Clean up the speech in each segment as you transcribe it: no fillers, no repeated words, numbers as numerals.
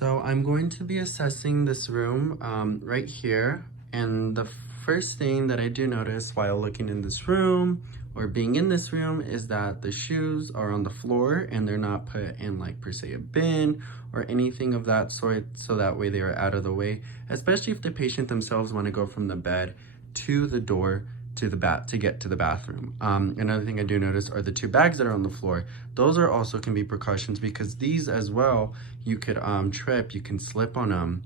So I'm going to be assessing this room right here. And the first thing that I do notice while looking in this room or being in this room is that the shoes are on the floor and they're not put in like per se a bin or anything of that sort, so that way they are out of the way, especially if the patient themselves want to go from the bed to the door to get to the bathroom. Another thing I do notice are the two bags that are on the floor. Those are also can be precautions because these as well, you could trip, you can slip on them.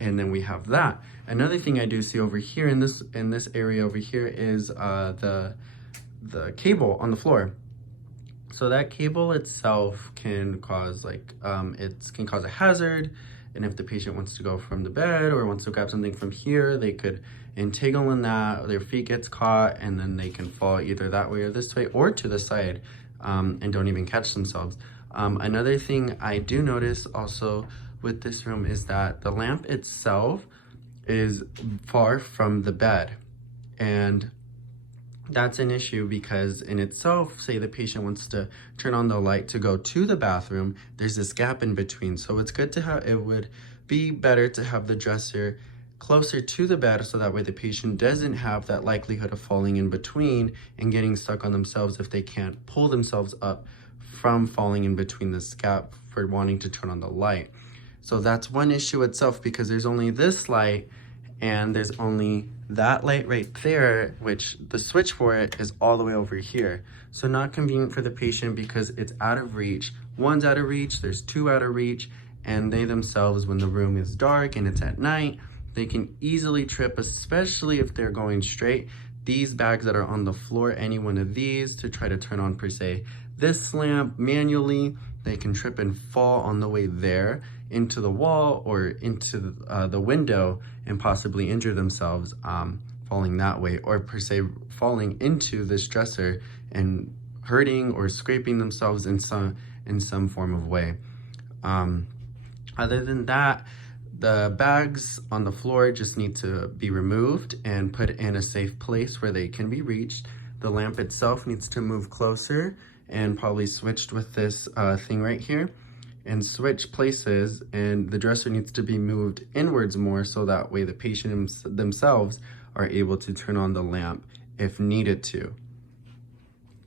And then we have that. Another thing I do see over here in this area over here is the cable on the floor. So that cable itself can cause it can cause a hazard. And if the patient wants to go from the bed or wants to grab something from here, they could entangle in that, their feet gets caught, and then they can fall either that way or this way or to the side and don't even catch themselves. Another thing I do notice also with this room is that the lamp itself is far from the bed. And that's an issue because in itself, say the patient wants to turn on the light to go to the bathroom, there's this gap in between. So it's good to have, it would be better to have the dresser closer to the bed so that way the patient doesn't have that likelihood of falling in between and getting stuck on themselves if they can't pull themselves up from falling in between this gap for wanting to turn on the light. So that's one issue itself because there's only this light and there's only that light right there, which the switch for it is all the way over here. So not convenient for the patient because it's out of reach. One's out of reach, there's two out of reach, and they themselves, when the room is dark and it's at night, they can easily trip, especially if they're going straight. These bags that are on the floor, any one of these to try to turn on per se this lamp manually, they can trip and fall on the way there into the wall or into the window and possibly injure themselves falling that way, or per se falling into this dresser and hurting or scraping themselves in some form of way. Other than that, the bags on the floor just need to be removed and put in a safe place where they can be reached. The lamp itself needs to move closer and probably switched with this thing right here and switch places, and the dresser needs to be moved inwards more so that way the patient themselves are able to turn on the lamp if needed to.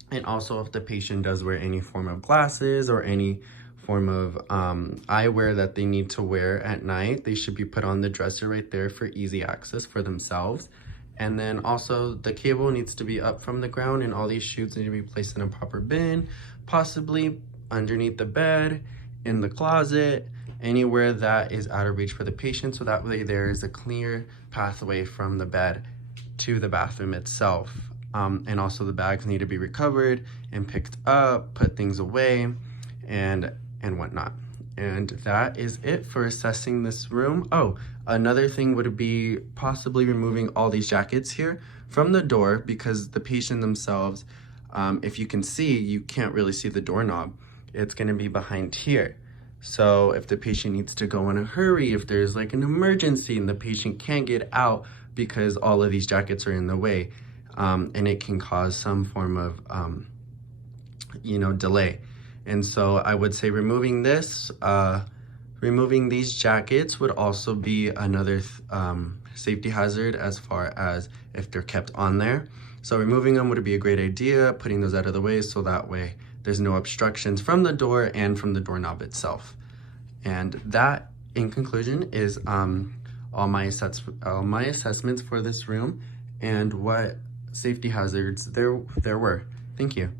And also if the patient does wear any form of glasses or any form of eyewear that they need to wear at night, they should be put on the dresser right there for easy access for themselves. And then also the cable needs to be up from the ground and all these shoes need to be placed in a proper bin, possibly underneath the bed, in the closet, anywhere that is out of reach for the patient, so that way there is a clear pathway from the bed to the bathroom itself. And also the bags need to be recovered and picked up, put things away, and whatnot. And that is it for assessing this room. Oh, another thing would be possibly removing all these jackets here from the door because the patient themselves, if you can see, you can't really see the doorknob. It's gonna be behind here. So if the patient needs to go in a hurry, if there's like an emergency and the patient can't get out because all of these jackets are in the way, and it can cause some form of, delay. And so I would say removing this, removing these jackets would also be another safety hazard as far as if they're kept on there. So removing them would be a great idea, putting those out of the way so that way there's no obstructions from the door and from the doorknob itself. And that, in conclusion, is all my assessments for this room and what safety hazards there were. Thank you.